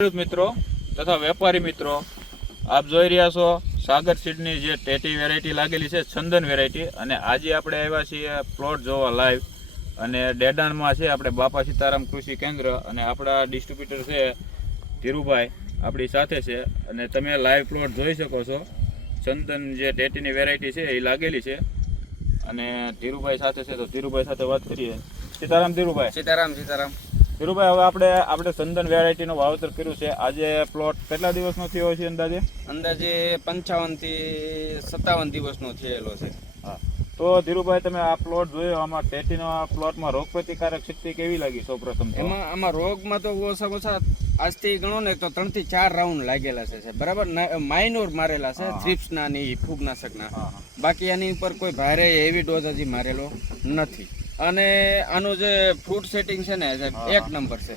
મિત્રો તથા વેપારી મિત્રો, આપ જોઈ રહ્યા છો સાગર સીડની જે ટેટી વેરાયટી લાગેલી છે, ચંદન વેરાયટી. અને આજે આપણે આવ્યા છીએ પ્લોટ જોવા લાઈવ. અને ડેડાણમાં છે આપણે બાપા સીતારામ કૃષિ કેન્દ્ર, અને આપણા ડિસ્ટ્રીબ્યુટર છે ધીરુભાઈ આપણી સાથે છે. અને તમે લાઈવ પ્લોટ જોઈ શકો છો. ચંદન જે ટેટીની વેરાયટી છે એ લાગેલી છે, અને ધીરુભાઈ સાથે છે. તો ધીરુભાઈ સાથે વાત કરીએ. સીતારામ ધીરુભાઈ. સીતારામ સીતારામ. ધીરુભાઈ, હવે આપણે ચંદન વેરાયટીનું વાવેતર કર્યું છે. આજે પ્લોટ કેટલા દિવસનો થયો છે અંદાજે? અંદાજે 55 થી 57 દિવસનો થયેલો છે. હા, તો ધીરુભાઈ તમે આ પ્લોટ જોયો, આમાં ટેટીનો પ્લોટમાં રોગ પ્રતિકારક શક્તિ કેવી લાગી સૌપ્રથમ? આમાં રોગમાં તો ઓછા આજથી ગણો ને તો 3 થી 4 રાઉન્ડ લાગેલા છે બરાબર. માઇનોર મારેલા છે, થ્રિપ્સના ની ફૂગનાશકના. બાકી આની ઉપર કોઈ ભારે હેવી ડોઝ હજી મારેલો નથી. અને આનું જે ફ્રૂટ સેટિંગ છે ને એક નંબર છે,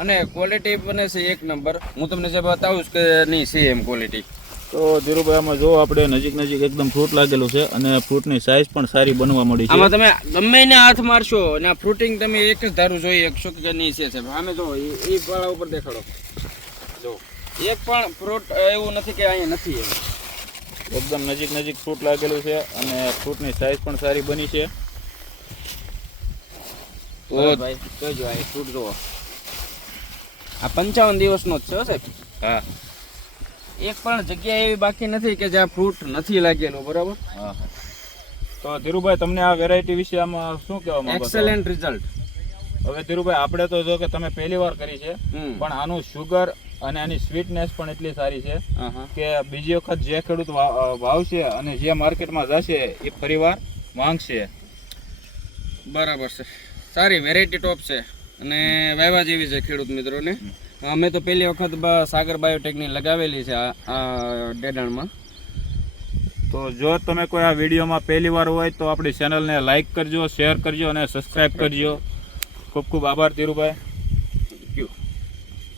અને ક્વોલિટી બને છે એક નંબર. હું તમને જે બતાવું કે નહીં છે એમ ક્વોલિટી. તો ધીરુભાઈ આમાં જો આપણે નજીક એકદમ ફ્રૂટ લાગેલું છે, અને ફ્રૂટની સાઇઝ પણ સારી બનવા મળી છે. આમાં તમે ગમે એને હાથ મારશો અને આ ફ્રૂટિંગ તમે એક જ ધારું જોઈ શકશો કે નહીં છે. આમે જો એ પાળા ઉપર દેખાડો, જો એક પણ ફ્રૂટ એવું નથી કે અહીંયા નથી. એકદમ નજીક ફ્રૂટ લાગેલું છે, અને ફ્રૂટની સાઇઝ પણ સારી બની છે. ભાઈ જોજો આ ફ્રૂટ જુઓ, આ 55 દિવસનો જ છે સાહેબ. હા, એક પણ જગ્યા એવી બાકી નથી કે જ્યાં ફ્રૂટ નથી લાગેલું બરાબર. હા, તો ધીરુભાઈ તમને આ વેરાયટી વિશે આમાં શું કહેવા માંગો છો? Excellent result. હવે ધીરુભાઈ, આપણે તો જો કે તમે પહેલી વાર કરી છે, પણ આનું શુગર અને આની સ્વીટનેસ પણ એટલી સારી છે કે બીજી વખત જે ખેડૂત વાવશે અને જે માર્કેટમાં જશે એ ફરીવાર માંગશે. બરાબર છે, સારી વેરાયટી ટોપ છે અને વાયવા જેવી છે ખેડૂત મિત્રોને. અમે તો પહેલી વખત સાગર બાયોટેકની લગાવેલી છે આ ડેડાણમાં. તો જો તમે કોઈ આ વિડીયોમાં પહેલી વાર હોય તો આપણી ચેનલને લાઈક કરજો, શેર કરજો અને સબસ્ક્રાઈબ કરજો. ખૂબ ખૂબ આભાર ધીરુભાઈ.